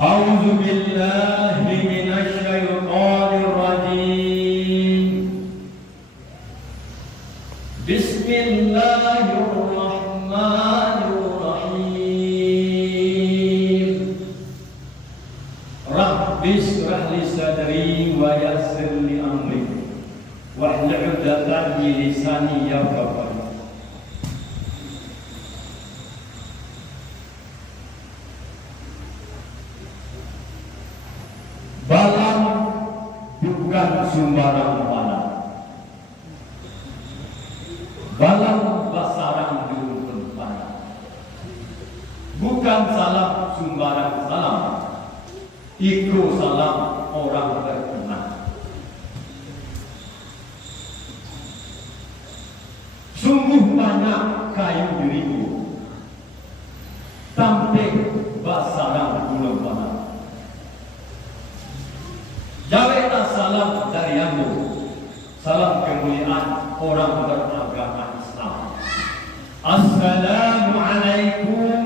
A'udzu billahi minasy syaithanir rajim. Bismillahirrahmanirrahim. Rabbi shrah li sadri wa yassir li amri wahlul 'uqdatam min lisani yafqahu qawli. Balam bukan sembarang balam. Balam basarang diurun balam. Bukan salam sembarang salam. Itu salam orang terkenal. Sungguh banyak kayu diriku tampil basarang bulan balam. Jawablah salam dari aku, salam kemuliaan orang beragama Islam. Assalamualaikum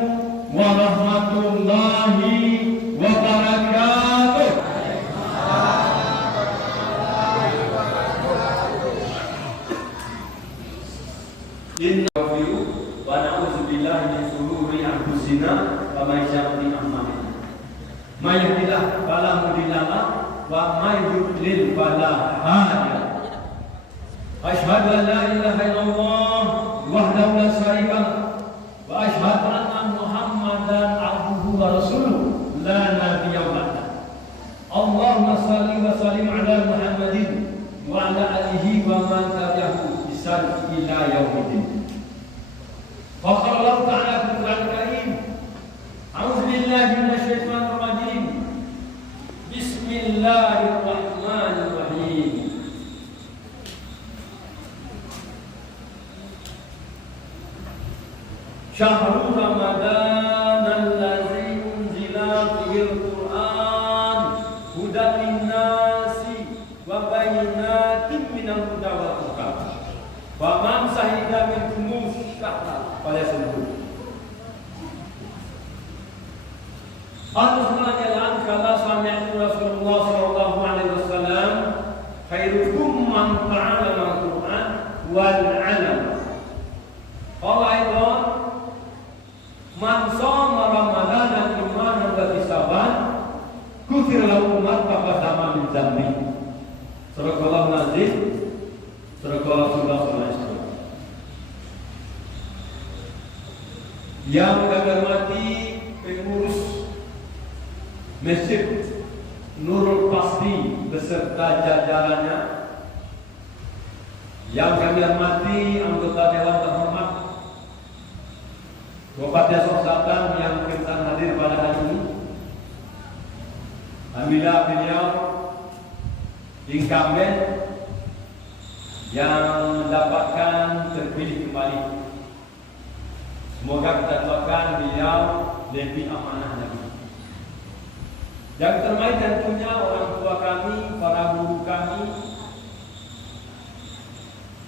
warahmatullahi wabarakatuh. Inna wafiru wa na'udzubillahi min shururi anfusina wa min syarri a'malina. May yahdihillahu fala mudilla lahu wa may yudlil fala hadiya. Asyhadu an la ilaha illallah wahdahu la syarika lahu wa asyhadu anna Muhammadan abduhu wa rasuluh la nabiyya ba'da. Allahumma shalli wa sallim ala Muhammadin wa ala alihi wa man tabi'ahu bi ihsan ila yaumiddin. Wa qala Allah ta'ala fil Qur'anil Karim, a'udzu billahi minasy syaithanir rajim. Bismillahirrahmanirrahim. Syahrul Ramadan allazi unzila fihil Qur'an hudan linnasi wa bayyinatin minal huda wal furqan. Faman syahida minkum syahra falyasumhu. Al-Quran kala sami'tu Rasulullah sallallahu alaihi wasallam khairukum man ta'allama al-Quran wal 'allama. Qala aidan man shoma ramadana imanan wa ihtisaban kufir lahu ma taqaddama min dhanbi. Sadaqallahu al-azim. Sadaqallahu sallallahu alaihi wasallam. Yang kami hormati pengurus Masjid Nurul Pasti beserta jajarannya, yang kami hormati anggota Dewan Terhormat Bapak Dasok Satan yang berkenan hadir pada hari ini. Alhamdulillah beliau incumbent yang mendapatkan terpilih kembali. Semoga kita doakan beliau lebih amanah lagi. Yang terbaik tentunya orang tua kami, para guru kami,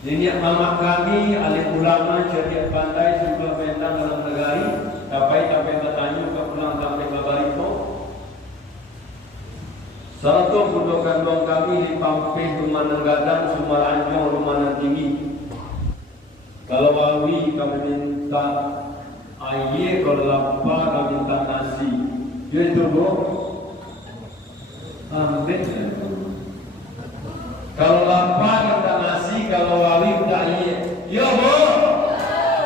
nenek mama kami, alim ulama, syariat pandai, sumber bentang dalam negari, sampai bertanya ke pulang sampai Babarito. Satu penduduk kami di Pampih, Rumah Gadang, Sumaranjo, Rumah Tinggi. Kalau wawi kami minta air, kalau lapar kami minta nasi. Jadi itu amin. Kalau lapar minta nasi, kalau wawi minta air. Ya Bu,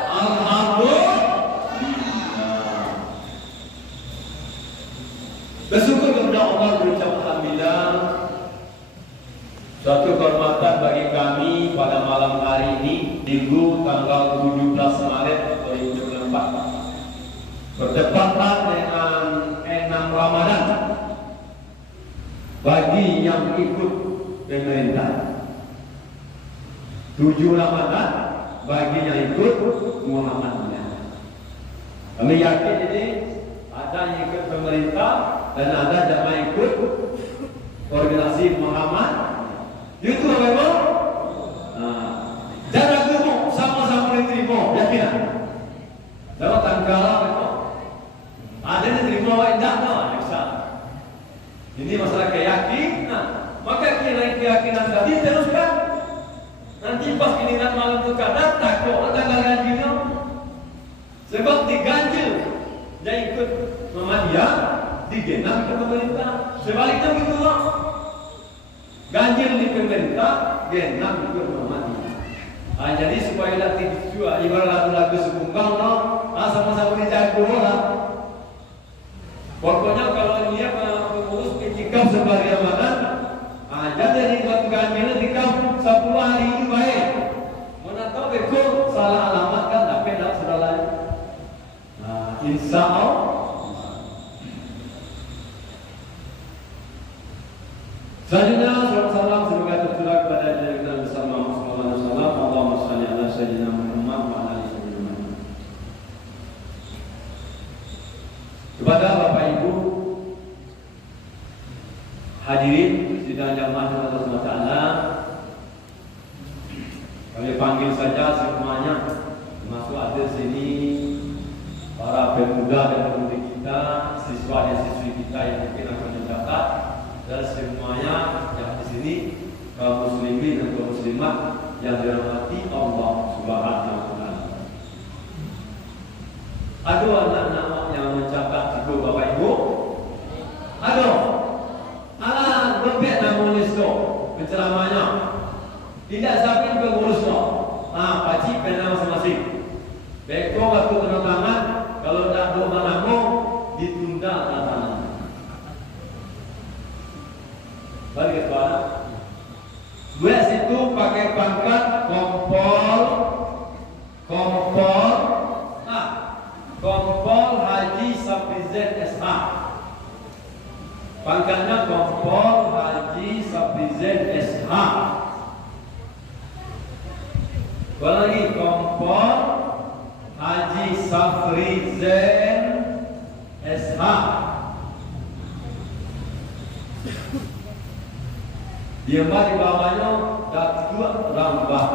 alhamdulillah. Bersyukur kepada Allah, berucap alhamdulillah. Suatu kehormatan bagi kami pada malam hari ini, Minggu tanggal 17 Maret 2024, bertepatan dengan 6 Ramadan. Bagi yang ikut pemerintah, 7 Ramadan bagi yang ikut Muhammadiyah. Kami yakin ini ada yang ikut pemerintah dan ada yang ikut organisasi Muhammad. Itu memang jangan ragu, sama-sama diterima, yakin. Sebab diganjil dia ikut Muhammadiyah, digenap ke pemerintah. Sebaliknya begitu lah. Ganjil di pemerintah, genap ikut Muhammadiyah. Jadi supaya latih juga ibarat lagu sekumbang lah, sama-sama dijago lah. Pokoknya kalau dia mengurus itikaf sebagai Ramadan, jadi buat ganjil itikaf 10 hari ini baik. Mana tahu betul salah alamat kan, tapi tak sudah lain. Insya Allah. Selanjutnya salam semoga tercurah kepada kita bersama Sallallahu Alaihi Wasallam. Allahumma shalli ala sayyidina Muhammad wa ala ali sayyidina Muhammad. Kepada Bapak Ibu hadirin sidang jamaah Allah Subhanahu wa taala, kami panggil saja semuanya, termasuk ada sini para pemuda dan pemudi kita, siswa dan siswi kita yang mungkin akan mencatat, dan semuanya yang di sini kaum muslimin dan kaum muslimat yang dirahmati Allah Subhanahu wa taala. Ada anak-anak yang mencatat itu Bapak Ibu? Ada. Bebek nama UNESCO penceramanya. Tidak sampai pengurusnya. Pakcik pernah masing-masing. Beko waktu tanda tangan, kalau tak ada nama ditunda tanda tangan. Balik ke sana. Gue situ pakai pangkat Kompol Haji Sabrizen SH. Pangkatnya Kompol Haji Sabrizen SH. Lagi Kompol Haji Sabrizen SH. Dia di bawahnya Datuk Rambah,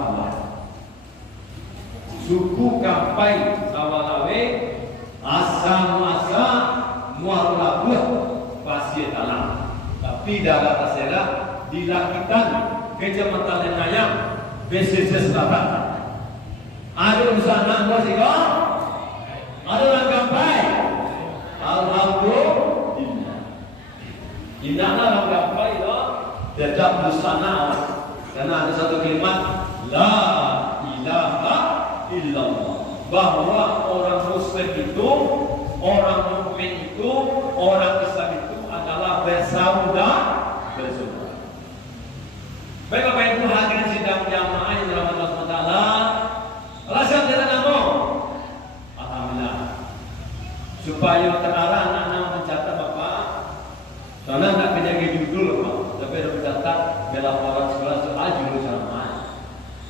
suku Kampai Sawalawe, Asa Muarlabuh Pasir Alam. Tapi daerah Tasera dilakitan Kecamatan Lenayang, pesisir selatan. Ada usaha nanggo sih kok? Ada orang Kampai. Alhamdulillah. Indahnya orang Kampai loh. Tetap busana, karena ada satu kalimat La ilaha illallah, bahwa orang Muslim itu, orang mukmin itu, orang Islam itu adalah bersaudara. Baik Bapak Ibu hadirin sidang jamaah yang dirahmati Allah Taala, alasan tidak nama, alhamdulillah, supaya terarah anak-anak mencatat Bapak, karena tidak menjaga judul Pak. Tapi ada mencatat dalam orang sekolah soal judul ceramah.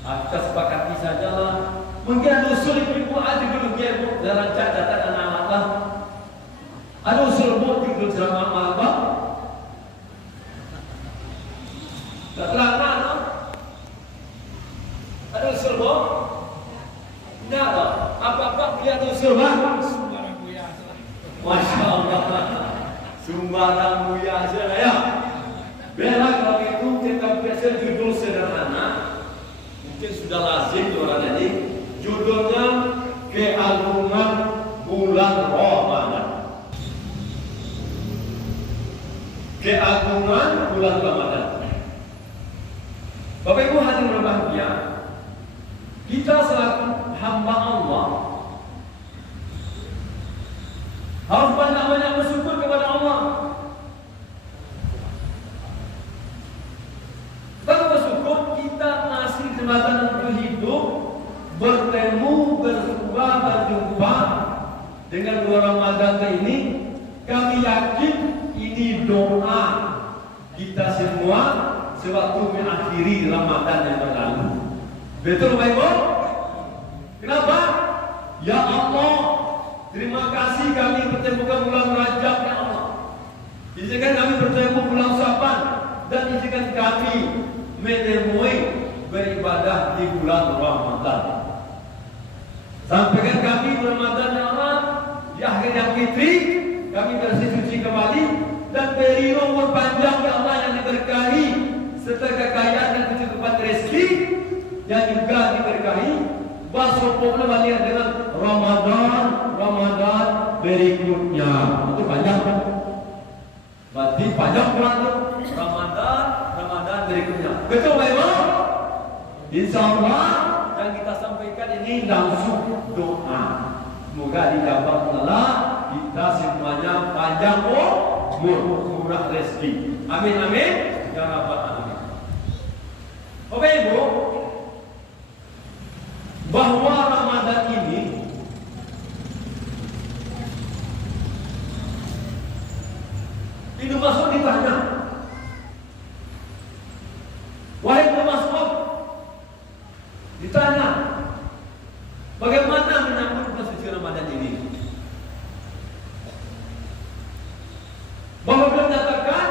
Kita sepakati saja lah. Mungkin ada usul ibu aja dulu biar bu dalam catatan anak-anak lah. Ada usul bu judul ceramah malam. Tak terang mana? Ada usul bu? Tidak tak? Apa-apa dia ada usul bang? Sumbarang buya. Masya Allah. Sumbarang buya saja ya. Bela kalau itu kita biasa judul sederhana, mungkin sudah lazim orang ini. Judulnya Keagungan Bulan Ramadan. Keagungan Bulan Ramadan. Bapak Ibu hadirin berbahagia, kita selaku hamba Allah harus banyak-banyak bersyukur kepada Allah. Kita masih kesempatan untuk hidup, bertemu, berjumpa dengan bulan Ramadan ini. Kami yakin ini doa kita semua sewaktu mengakhiri Ramadan yang berlalu. Betul Bapak Ibu? Kenapa? Ya Allah, terima kasih kami bertemu bulan Rajab ya Allah. Izinkan kami bertemu bulan Syaban dan izinkan kami menemui beribadah di bulan Ramadan. Sampaikan kami bulan Ramadan ya Allah, di akhir yang fitri kami bersih suci kembali dan beri umur panjang ya Allah yang diberkahi serta kekayaan dan kecukupan rezeki yang juga diberkahi. Basur kembali dengan Ramadan Ramadan berikutnya. Itu panjang kan? Berarti panjang bulan itu Ramadan berikutnya. Betul memang? Insya Allah yang kita sampaikan ini langsung doa. Semoga dijawab Allah, kita semuanya panjang umur, murah rezeki. Amin amin. Ya Rabbal alamin. Bapak Ibu, bahwa Ramadan ini masuk ditanya, wahai Mas'ud, ditanya, bagaimana menyambut bulan suci Ramadan ini? Bahwa beliau menyatakan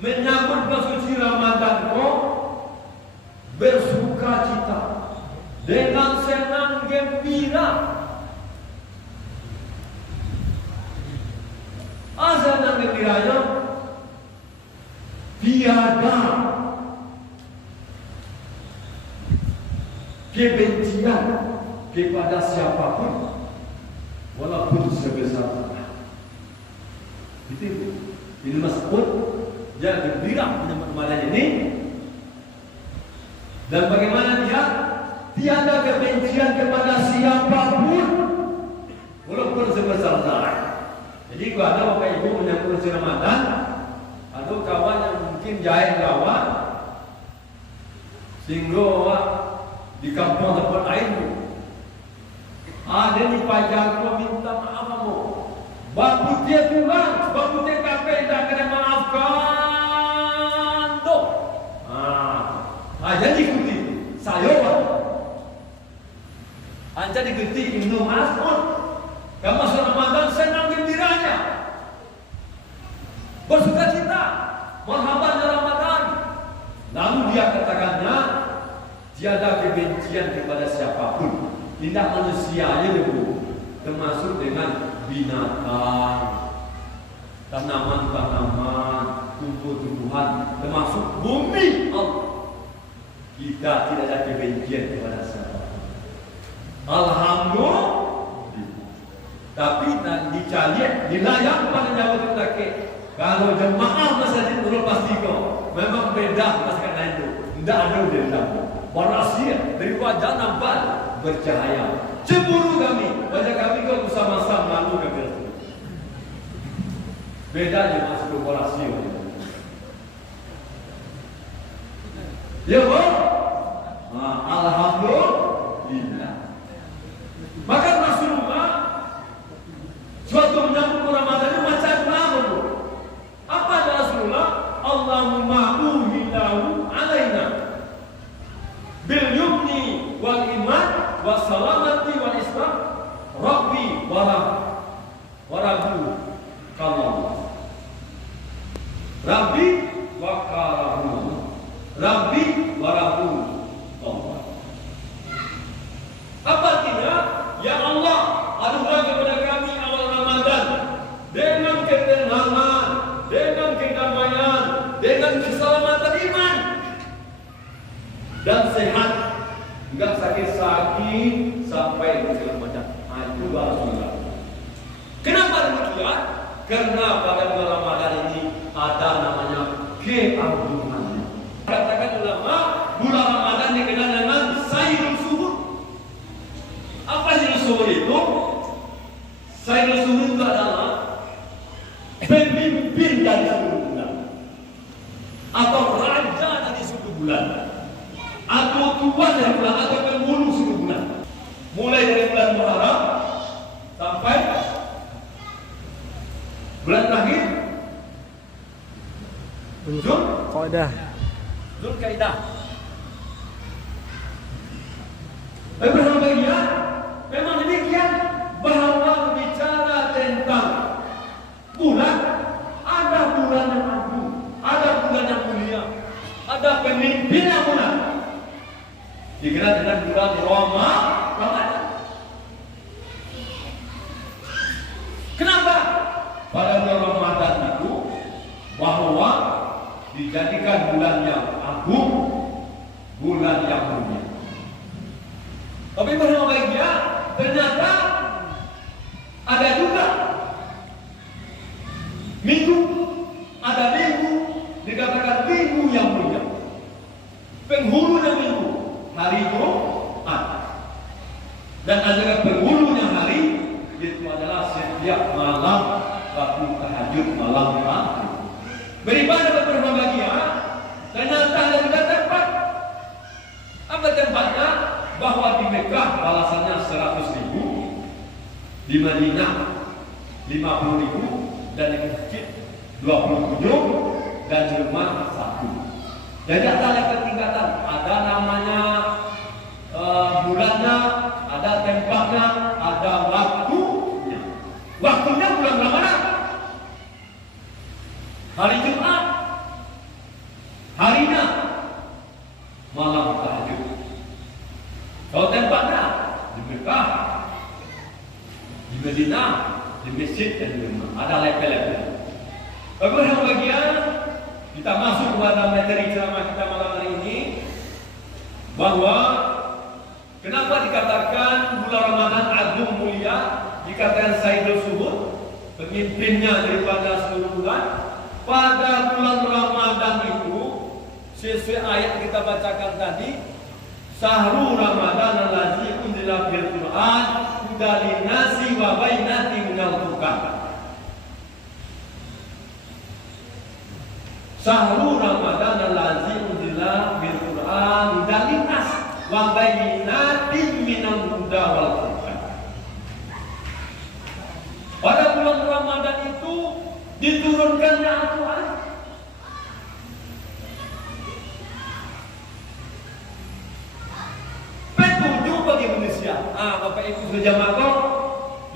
menyambut bulan suci Ramadan kok bersuka cita dengan senang gembira. Senang gembiranya tiada kebencian kepada siapapun walaupun sebesar apa. Itu Ibnu Mas'ud dia gembira menyambut Ramadan ini. Dan bagaimana dia tiada kebencian kepada siapapun walaupun sebesar apa. Jadi kalau ada Bapak Ibu menyambut bulan Ramadan, ada kawan yang mungkin jahit kawan, sehingga di kampung tempat lain, ada ni pajak kau minta maaf kamu, bapak dia tulang, bapak dia kafe tak kena maafkan tu. Jadi ikuti saya, anja ikuti Ibnu Mas'ud. Yang masuk Ramadan senang gembiranya, bersuka cita, marhaban dalam Ramadan. Lalu dia katakannya, tiada kebencian kepada siapapun, tindak manusianya dulu, termasuk dengan binatang, tanaman-tanaman, tumbuh-tumbuhan, termasuk bumi Allah. Kita tidak ada kebencian kepada siapapun. Alhamdulillah. Tapi dan dicari dilayak pada jawab kita kalau jemaah masjid Nurul Pastigo memang beda masyarakat lain itu. Tidak ada dendam. Berasia dari wajah nampak bercahaya. Cemburu kami, wajah kami kau bersama-sama lalu kami. Beda je masuk berasia. Ya, Bu? Alhamdulillah. Maka Rasulullah suatu menyambut Ramadan itu macam apa bu? Apa ada Rasulullah? Allahumma uhilahu alaina bil yumni wal iman was salamati wal islam rabbi warabu kallah rabbi wa karahu rabbi warabu Allah. Apa artinya? Ya Allah, anugerah kepada kami awal Ramadan dengan ketenangan, dengan kedamaian, dengan keselamatan iman dan sehat, enggak sakit-sakit sampai di Ramadan. Itu Rasulullah. Kenapa demikian? Karena pada bulan Ramadan ini ada namanya keagungannya. Katakan ulama, bulan Ramadan dikenal dengan Sayyidul Suhur. Apa Sayyidul Suhur itu? Sayyidul Suhur itu adalah pemimpin dari seluruh bulan, atau raja dari seluruh bulan, atau tuan dari bulan, atau penghulu seluruh bulan. Mulai dari bulan Muharram sampai bulan terakhir Zulkaidah. Bersama dia memang demikian bahwa bicara tentang bulan, ada bulan yang agung, ada bulan yang mulia, ada pemimpin yang mulia. Dikenal dengan bulan Ramadan. Kenapa? Pada bulan Ramadan itu bahwa dijadikan bulan yang agung, bulan yang mulia. Tapi bersama baiknya ternyata juga penghulunya hari itu adalah setiap malam waktu tahajud malam hari. Beribadah berbahagia. Ternyata ada tempat. Apa tempatnya? Bahwa di Mekah balasannya 100.000, di Madinah 50.000, dan di masjid 27, dan di rumah 1. Jadi ada level tingkatan. Ada namanya bulannya, ada tempatnya, ada waktunya. Waktunya bulan Ramadan, hari Jumat, harinya malam tahajud. Kalau tempatnya di Mekah, di Madinah, di masjid, dan di rumah. Ada level-level. Kemudian bagian kita masuk kepada materi ceramah kita malam hari ini, bahwa kenapa dikatakan bulan Ramadan agung mulia, dikatakan Sayyidul Suhur, pemimpinnya daripada seluruh bulan. Pada bulan Ramadan itu, sesuai ayat kita bacakan tadi, Sahru Ramadan allazi unzila fil Qur'an hudan linnasi wa bayyinatin minal huda. Sahru Ramadan allazi unzila fil Qur'an hudan linnas wa bayyinatin minal huda wal furqan. Pada bulan Ramadan itu diturunkannya Al-Quran. Petunjuk bagi manusia. Bapak Ibu sejamaah,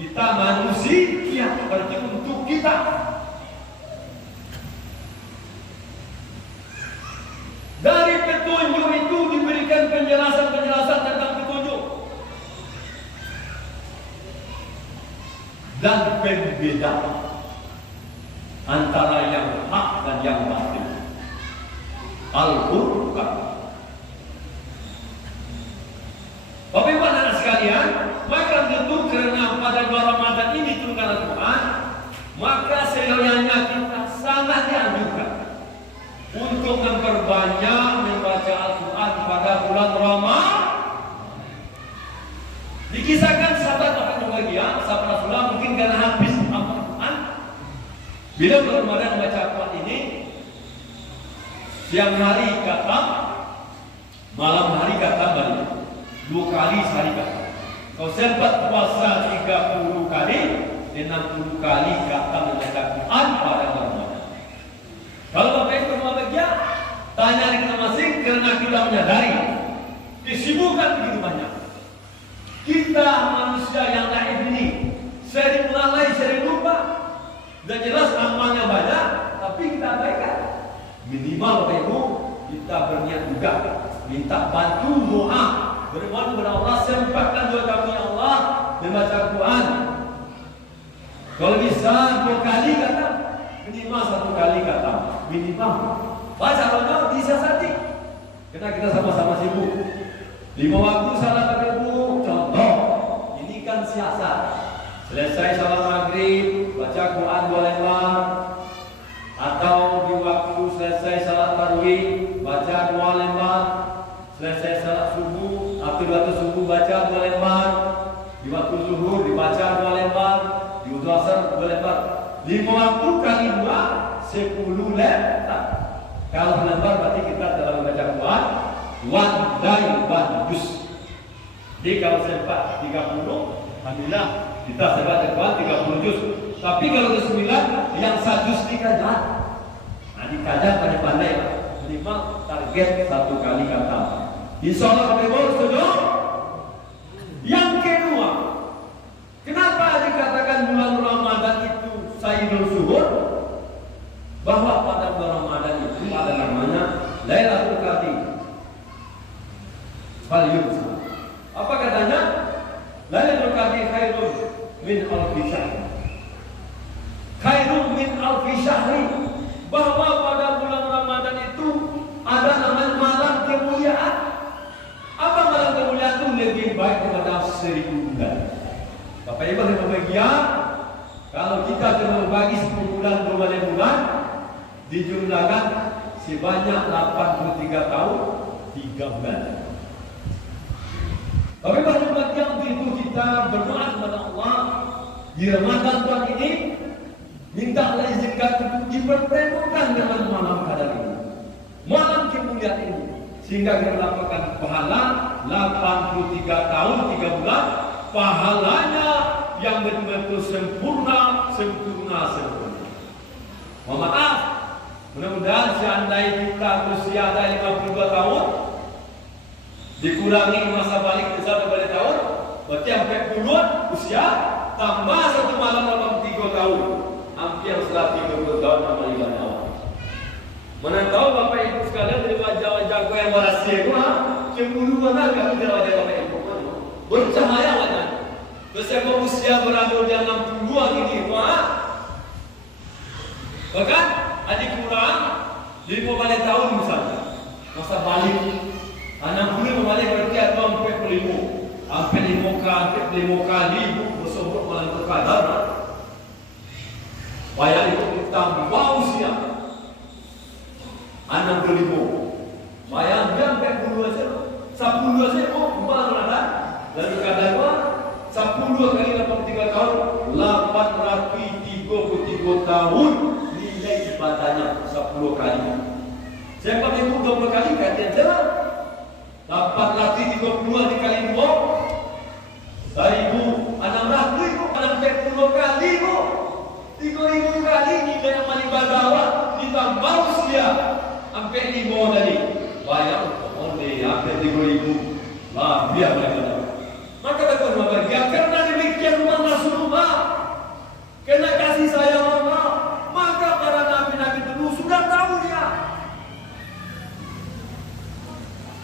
kita manusia, berarti untuk kita. Dari petunjuk itu diberikan penjelasan-penjelasan tentang petunjuk dan pembeda antara yang hak dan yang batil. Al-Qur'an. Bapak Ibu anak sekalian, maka tentu karena pada bulan Ramadan ini turunkan Al-Quran, maka seyogyanya kita sangat dianjurkan untuk memperbanyak membaca Al-Quran pada bulan Ramadan. Dikisahkan sahabat bahagia, sahabat Rasulullah mungkin karena habis Al-Quran, bila bulan Ramadan membaca Al-Quran ini, siang hari kata, malam hari kata balik. 2 kali sehari kata. Kau sempat puasa 30 kali, 60 kali kata membaca Quran pada Ramadan. Kalau Bapak Ibu bahagia, tanya di kita masing karena kita menyadari kesibukan begitu banyak. Kita manusia yang naif ini sering lalai, sering lupa, dan jelas amalnya banyak, tapi kita abaikan. Minimal Bapak Ibu kita berniat juga minta bantu doa. Bermohon kepada Allah, sempatkan doa kami Allah membaca Quran. Kalau bisa 2 kali kata, minimal 1 kali kata, minimal. Baca doa disiasati. Karena kita sama-sama sibuk. 5 waktu salat Ibu, contoh. Ini kan siasat. Selesai salat maghrib, baca Quran 2 lembar. Atau di waktu selesai salat tarawih, baca 2 lembar. Selesai salat subuh, atau waktu subuh baca 2 lembar, di waktu zuhur dibaca 2 lembar, di waktu asar 2 lembar. 5 waktu kali 2, 10 lembar. Kalau lembar berarti kita dalam membaca Quran 1 juz. Jadi kalau sempat 30, alhamdulillah kita sempat Quran 30 juz. Tapi kalau ke 9 yang 1 juz dikajar. Nah dikajar pandai-pandai, minimal target 1 kali kata. Insya Allah Bapak Ibu setuju? Yang kedua, kenapa dikatakan bulan Ramadan itu Sayyidul Suhur? Bahwa pada bulan Ramadan itu ada namanya Lailatul Qadar. Apa katanya? Lailatul Qadar khairun min alfi syahr. Khairun min alfi syahri. Bahwa pada bulan Ramadan itu ada namanya malam kemuliaan. Apa malam kemuliaan itu lebih baik daripada 1000 bulan. Bapak Ibu yang berbahagia, kalau kita cuma membagi 10 bulan 12 bulan, dijumlahkan sebanyak 83 tahun 3 bulan. Tapi pada bagian itu kita berdoa kepada Allah di Ramadan tahun ini, mintalah izinkan untuk dipertemukan dengan malam qadar ini, malam kemuliaan ini, sehingga kita mendapatkan pahala 83 tahun 3 bulan, pahalanya yang betul-betul sempurna. Mohon maaf, mudah-mudahan seandainya kita usia ada 52 tahun dikurangi masa balik ke 1 tahun, berarti sampai puluhan usia tambah 1 malam 83 tahun, hampir 130 tahun amal ibadah awal. Mana tahu Bapak Ibu sekalian dari wajah-wajah gue yang berhasil gua, cemburu mana kami dari wajah Bapak Ibu bercahaya wajah. Bersama usia berada di 62 ini, bahkan adik kurang 5 tahun misalnya masa balik. Anak boleh membalik berarti atau sampai 5 kali bersobot malam terkadar. Bayar itu tambah usia anak berlimu. Bayar sampai 10 aja bukan kan? Lalu kata gua 10 kali 83 tahun 833 tahun nilai ibadahnya 10 kali. Siapa yang 20 kali kata jelas 832 dikali 2 1.640 kali 3.000 kali nilai amal ibadah ditambah usia sampai 5 tadi bayar oleh sampai 3.000 biar ibadah. Maka takut bahagia karena demikian rumah Rasulullah, karena kasih sayang Allah, maka para nabi-nabi dulu sudah tahu dia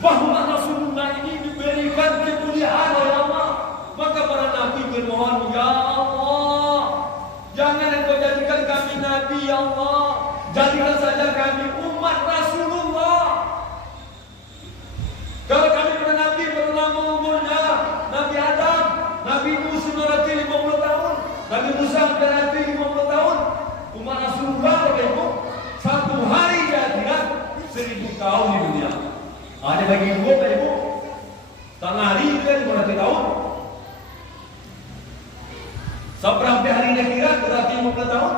bahwa Rasulullah ini diberikan kemuliaan oleh Allah. Maka para nabi bermohon, ya Allah, jangan engkau jadikan kami nabi, ya Allah, jadikan saja kami umat Rasulullah. Kalau kami pernah nabi berlama umurnya, Nabi Adam, Nabi Nuh 950 tahun, Nabi Musa sampai Nabi 50 tahun, umat Rasulullah Ibu, 1 hari di akhirat 1000 tahun di dunia. Ada bagi 2 Ibu, setengah hari kan 500 tahun. Seberapa hari di akhirat berarti 50 tahun.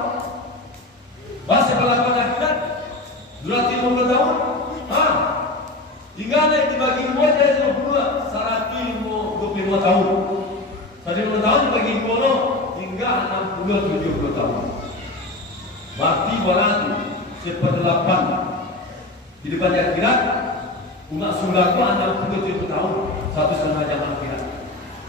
Bahasa berlapan akhirat berarti 50 tahun. Tinggal dibagi 2 jadi 22, 125 tahun. 150 tahun dibagi 2 tinggal 60-70 tahun. Berarti orang seperdelapan di depan akhirat umat surga itu 60-70 tahun, 1,5 jam akhirat.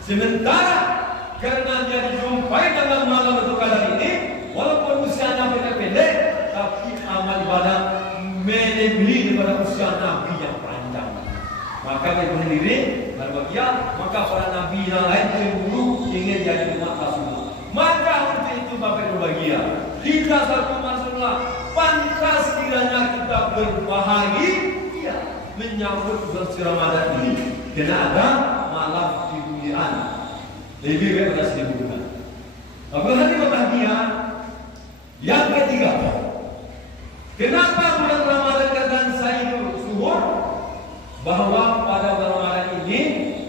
Sementara karena dia dijumpai dalam malam itu kali ini, walaupun usianya pendek-pendek, tapi amal ibadah melebihi daripada usia Nabi yang panjang. Maka bagi diri berbahagia, maka para nabi yang lain cemburu ingin jadi umat Rasulullah. Maka untuk itu Bapak berbahagia, kita satu Rasulullah pantas kiranya kita berbahagia menyambut bulan Ramadan ini, karena ada malam kemuliaan lebih daripada 1000 bulan. Bagaimana berbahagia? Yang ketiga, kenapa bulan Ramadan katakan Sayyidul Suhur? Bahwa pada bulan Ramadan ini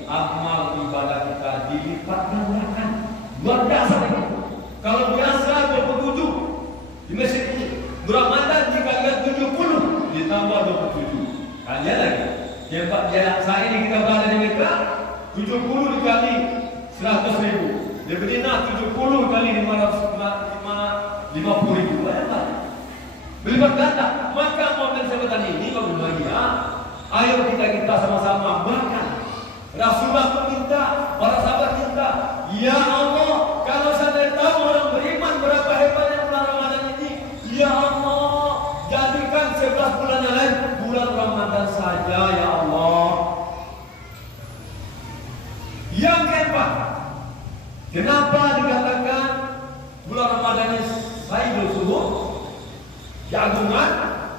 amal ibadah kita dilipat gandakan. Luar biasa ini. Kalau biasa 27 di masjid ini, Ramadan jika lihat 70 ditambah 27. Kalian lagi. Tempat jalan saya ini kita berada di Mekah 70 dikali 100.000. Dia berdina 70 kali 50.000. Banyak. Berlipat ganda. Maka momen sebatan ini kalau bahagia, ayo kita sama-sama makan. Rasulullah meminta, para sahabat minta, ya Allah, kalau saya tahu orang beriman berapa hebatnya bulan Ramadan ini, ya Allah, jadikan 11 bulan yang lain bulan Ramadan saja, ya Allah. Yang keempat, kenapa dikatakan bulan Ramadan ini Sayyidul Suhur? Jagungan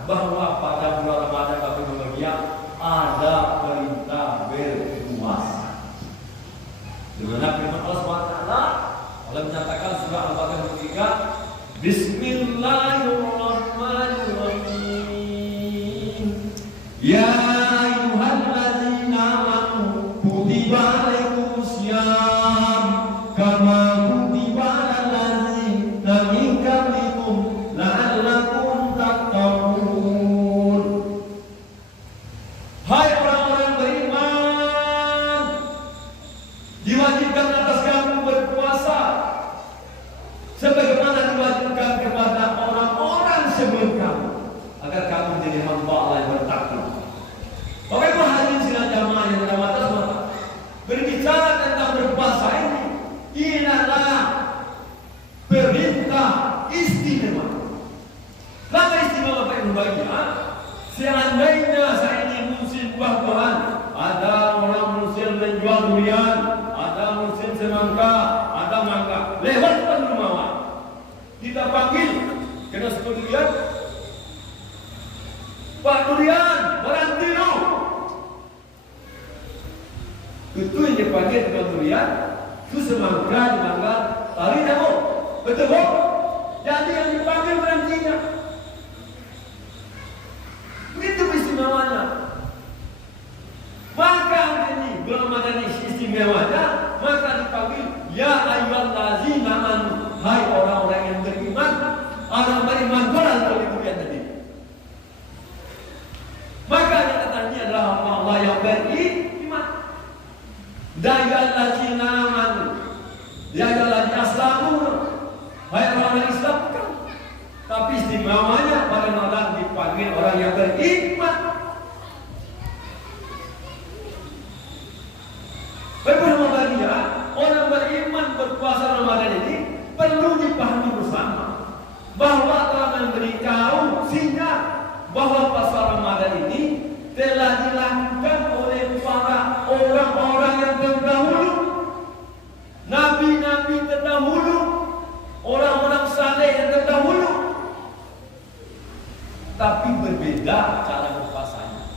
bahwa pada bulan Ramadan kami berbahagia ada perintah berpuasa. Dengan firman Allah SWT, Allah menyatakan surah Al-Baqarah 3, Bismillahirrahmanirrahim. Ya ayyuhalladzina amanu kutiba alaikumus syiyam seandainya saya ini musim buah-buahan, ada orang musim menjual durian, ada musim semangka, ada mangga, lewat depan rumah, kita panggil, kena suka durian, Pak Durian, berhenti lo. Itu yang dipanggil tukang durian, itu semangka, mangga, tarik kamu, betul kok? Jadi yang dipanggil berhentinya. Begitu istimewanya. Maka ini belum ada istimewanya, maka dipanggil ya ayyuhallazina amanu, hai orang-orang yang beriman. Orang beriman berat kalau durian tadi. Maka yang katanya adalah Allah yang beriman. Dayallazina amanu, ya ayyuhallazina aslamu, hai orang-orang Islam. Tapi istimewanya pada orang dipanggil orang yang beriman. Beberapa bagian orang beriman berpuasa Ramadan ini perlu dipahami bersama bahwa telah memberitahu sinyal bahwa puasa Ramadan ini telah dilakukan oleh para orang-orang yang terdahulu, nabi-nabi terdahulu, orang-orang saleh yang terdahulu. Tapi berbeda cara berpuasanya.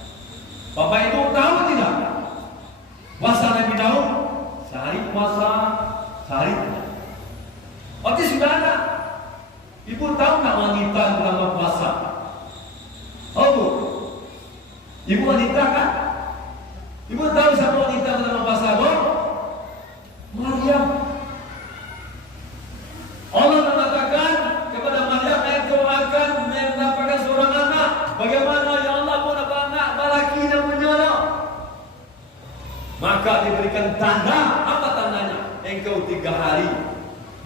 Bapak Ibu tahu tidak? Puasa Nabi Daud sehari puasa, sehari tidak. Berarti sudah ada. Ibu tahu tak wanita selama puasa? Oh Bu, Ibu wanita kan? Ibu tahu siapa wanita selama puasa Bu? Maryam. Allah mengatakan kepada Maryam, engkau akan mendapatkan seorang anak. Bagaimana ya Allah mau dapat anak laki dan menyolok? Maka diberikan tanda. Apa tandanya? Engkau 3 hari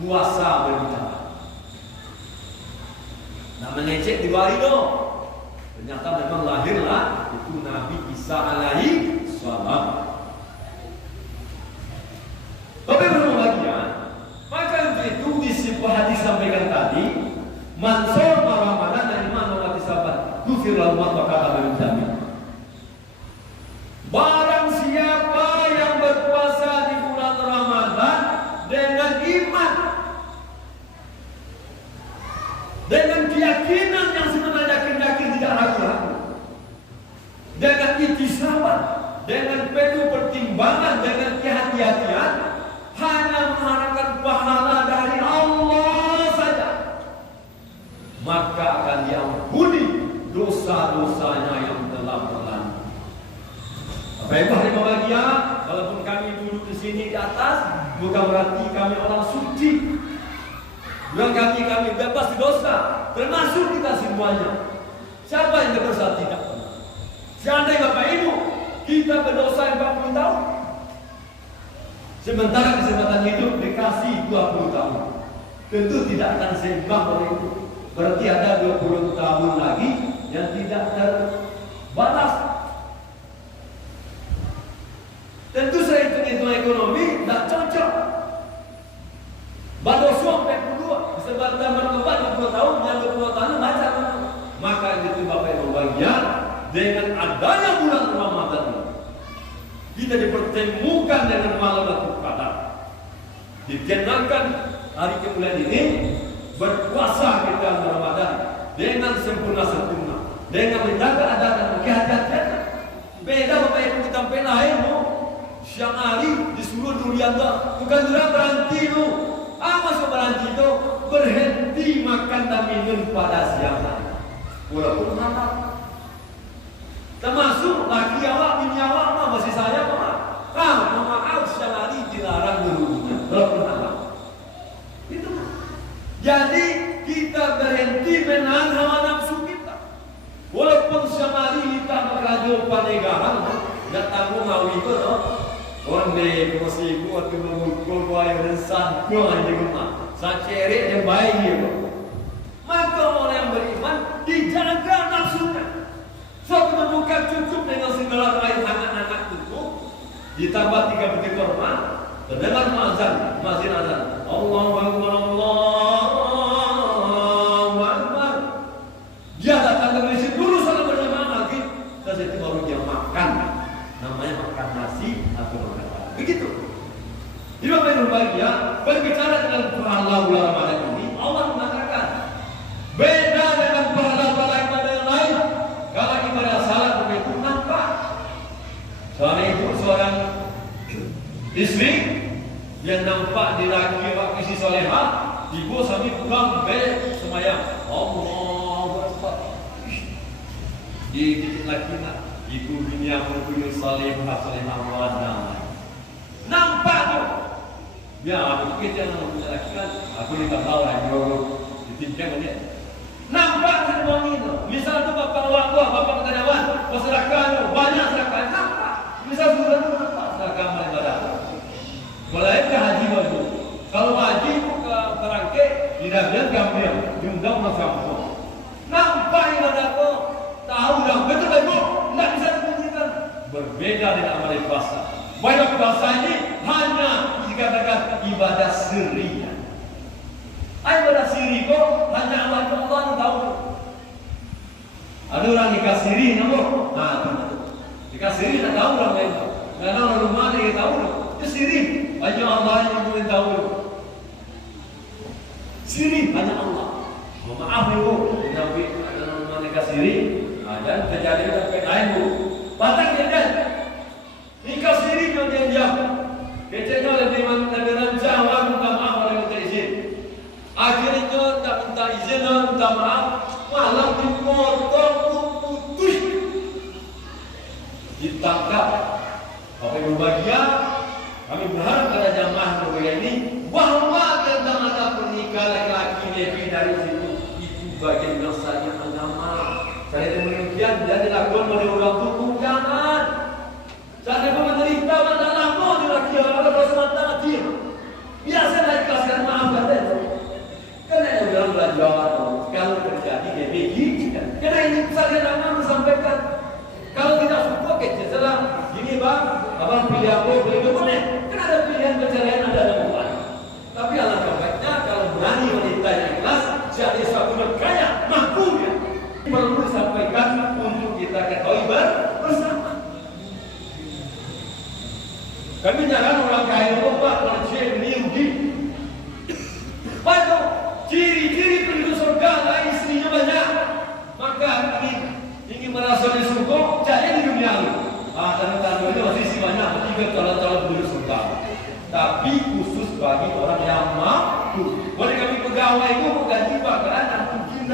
puasa berbicara. Nah mengecek 2 hari dong. Ternyata memang lahirlah itu Nabi Isa alaihi salam. Tapi belum lagi ya. Maka untuk itu di sebuah hadis sampaikan tadi, man shoma Ramadan dan iman mati sabat, kufir lahu ma taqaddama min dzambi. Barang siapa yang berpuasa di bulan Ramadan dengan iman, dengan keyakinan yang sebenarnya yakin tidak ragu-ragu, dengan ihtisaban, dengan penuh pertimbangan, dengan kehati-hatian, hanya mengharapkan pahala dari Allah saja, maka akan diampuni dosa-dosanya yang telah berlalu. Bapak Ibu bahagia, walaupun kami duduk di sini di atas, bukan berarti kami orang suci. Bukan kami bebas di dosa, termasuk kita semuanya. Siapa yang berdosa tidak pernah? Seandainya Bapak Ibu kita berdosa 40 tahun, sementara kesempatan hidup dikasih 20 tahun, tentu tidak akan seimbang oleh itu. Berarti ada 20 tahun lagi yang tidak terbalas. Tentu saya hitung ekonomi tidak cocok. Badoso 42, sebentar bertobat 20 tahun, yang 20 tahun baca. Maka itu Bapak Ibu bagian dengan adanya bulan Ramadan ini, kita dipertemukan dengan malam Lailatul Qadar. Dikenakan hari kemuliaan ini, berpuasa kita di Ramadan dengan sempurna-sempurna, dengan menjaga adat dan kehati-hatian. Beda Bapak Ibu kita lain, siang hari disuruh durian bukan durian berhenti lu. Masuk berhenti itu berhenti makan dan minum pada siang hari. Walaupun halal. Termasuk laki awak, bini awak, masih saya maaf siang hari dilarang berhubungan. Walaupun halal. Itu. Jadi kita berhenti menahan hawa nafsu kita. Walaupun siang hari kita berkado panegaran, tidak tanggung hawi itu, onde masih buat mengumpul buaya dan sangkul aja rumah. Sacerek yang baik ya. Maka orang yang beriman dijaga nafsunya. Suatu bukan cukup dengan segala air hangat-hangat itu, ditambah 3 butir kurma, terdengar azan, mazin azan. Allahu Akbar, Allahu Akbar. Dia datang ke masjid dulu salat berjamaah lagi, berbahagia berbicara dengan pahala bulan Ramadan ini, Allah mengatakan beda dengan pahala-pahala ibadah yang lain. Kalau ibadah salat begitu nampak. Soalnya itu seorang istri yang nampak di laki isi solehah, ibu sambil pegang bel semayang. Allah Akbar. Di laki nak ibu bini yang berkuyu solehah Allah. Nampak tu. Ya, aku kita yang punya laki kan, aku ni tak tahu lah ditingkatkan dia. Nampak semua itu. Misal tu bapak orang tua, bapak karyawan, masyarakat banyak masyarakat nampak. Misal sudah tu nampak masyarakat ibadah. Melainkan haji baru. Kalau haji ke Merangke, tidak biar gambar, diundang masyarakat. Nampak ibadah tu, tahu dah betul betul, tidak bisa ditunjukkan. Berbeda dengan amal puasa. Banyak puasa ini hanya dikatakan ibadah sirri. Ibadah sirri kok hanya Allah yang tahu. Ada orang nikah sirri namun, nikah sirri tak tahu orang lain. Karena orang rumah dia tahu. Itu sirri. Hanya Allah yang boleh tahu. Sirri hanya Allah. Maaf ibu, tapi ada orang nikah sirri, dan kejadian lain bu. Patah dia. Nikah sirri yang dia diam. Kecilnya lebih rancang orang minta maaf orang minta izin. Akhirnya tak minta izin, minta maaf, malah dipotong putus. Ditangkap. Apa yang berbahagia? Kami berharap kepada jamaah berbahagia ini bahwa tentang ada pernikah laki-laki lebih dari situ itu bagian dasarnya agama. Saya demikian jadi lakukan oleh orang tua jangan. Saya pun menderita pada lama di laki orang bersemata lagi. Biasa ikhlaskan maaf saja. Karena yang bilang belajar kalau terjadi dia begini. Karena ini saya nama menyampaikan. Kalau tidak suka kecil salah. Gini bang, abang pilih aku pilih boleh. Karena ada pilihan perceraian ada dalam Quran. Tapi alangkah baiknya kalau berani wanita yang ikhlas jadi suatu yang kaya mampu dia. Perlu disampaikan untuk kita ketahui bersama. Kami jangan orang kaya lupa lancet niugi. Pada ciri-ciri penduduk surga lah istrinya banyak. Maka ingin merasa di surga, cari di dunia ini. Tanda-tanda itu masih banyak. Tiga calon-calon penduduk surga. Tapi khusus bagi orang yang mampu. Boleh kami pegawai itu gaji bakaran dan mungkin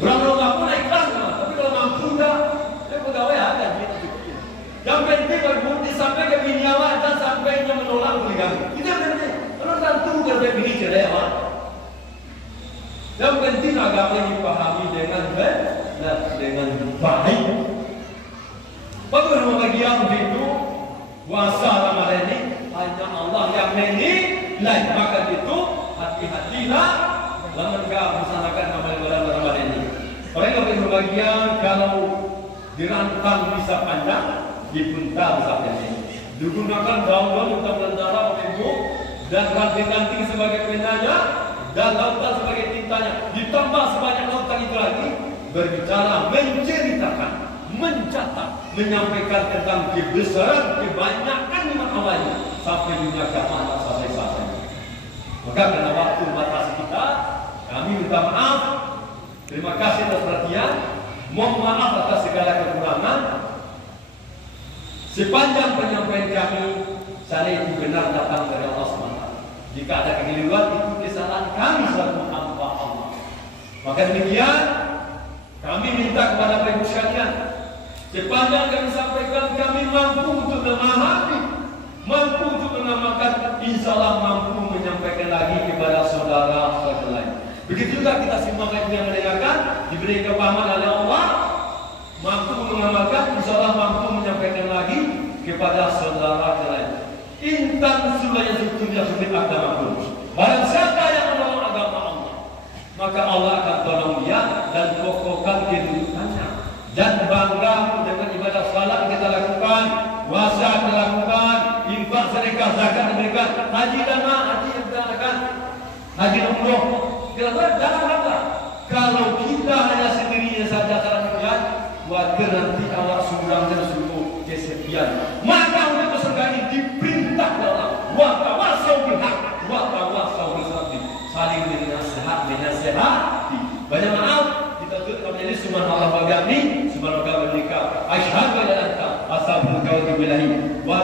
orang-orang mampu naik kelas, tapi kalau mampu dah, dia pegawai ada gaji. Yang penting kalau sampai ke bini awak dan sampai dia menolak poligami. Itu yang penting. Kalau tentu kerja bini cerai awak. Yang penting agama yang dipahami dengan baik. Bagaimana bagi yang begitu puasa Ramadan ini hanya Allah yang menilai. Maka itu hati-hatilah dalam melaksanakan amal ibadah Ramadan ini. Orang yang berbahagia kalau dirantang bisa panjang. Dipuntal sampai ini. Digunakan daun-daun untuk melentara ibu dan ranting-ranting sebagai penanya dan lautan sebagai tintanya. Ditambah sebanyak lautan itu lagi berbicara, menceritakan, mencatat, menyampaikan tentang kebesaran, kebanyakan iman awalnya sampai dunia kiamat selesai. Maka karena waktu batas kita, kami minta maaf. Terima kasih atas perhatian. Mohon maaf atas segala kekurangan. Sepanjang penyampaian kami, saya itu benar datang dari Allah SWT. Jika ada kekeliruan, itu kesalahan kami selaku hamba Allah. Maka demikian, kami minta kepada Bapak Ibu sekalian, sepanjang kami sampaikan, kami mampu untuk memahami, mampu untuk mengamalkan, insya Allah mampu menyampaikan lagi kepada saudara-saudara lain. Begitu juga kita semua yang mendengarkan, diberi kepahaman oleh Allah, mampu mengamalkan, insya Allah mampu menyampaikan lagi kepada saudara lain. Intan sudah yang sumit agama pun. Barang siapa yang menolong agama Allah, maka Allah akan tolong dia dan kokohkan kedudukannya. Dan bangga dengan ibadah salat kita lakukan, puasa kita lakukan, infak, sedekah, zakat diberikan, haji dan haji yang kita lakukan, haji umroh. Jangan bangga. Kalau kita hanya sendirinya saja cara kerja, wajar nanti awak surang dan suku kesepian. Maka untuk surga ini diperintah dalam saling dinasehati. Banyak maaf kita tutup majelis subhanallah wa bihamdi subhanallah wa bihamdika asyhadu an la ilaha illa anta astaghfiruka wa atubu ilaik. Wa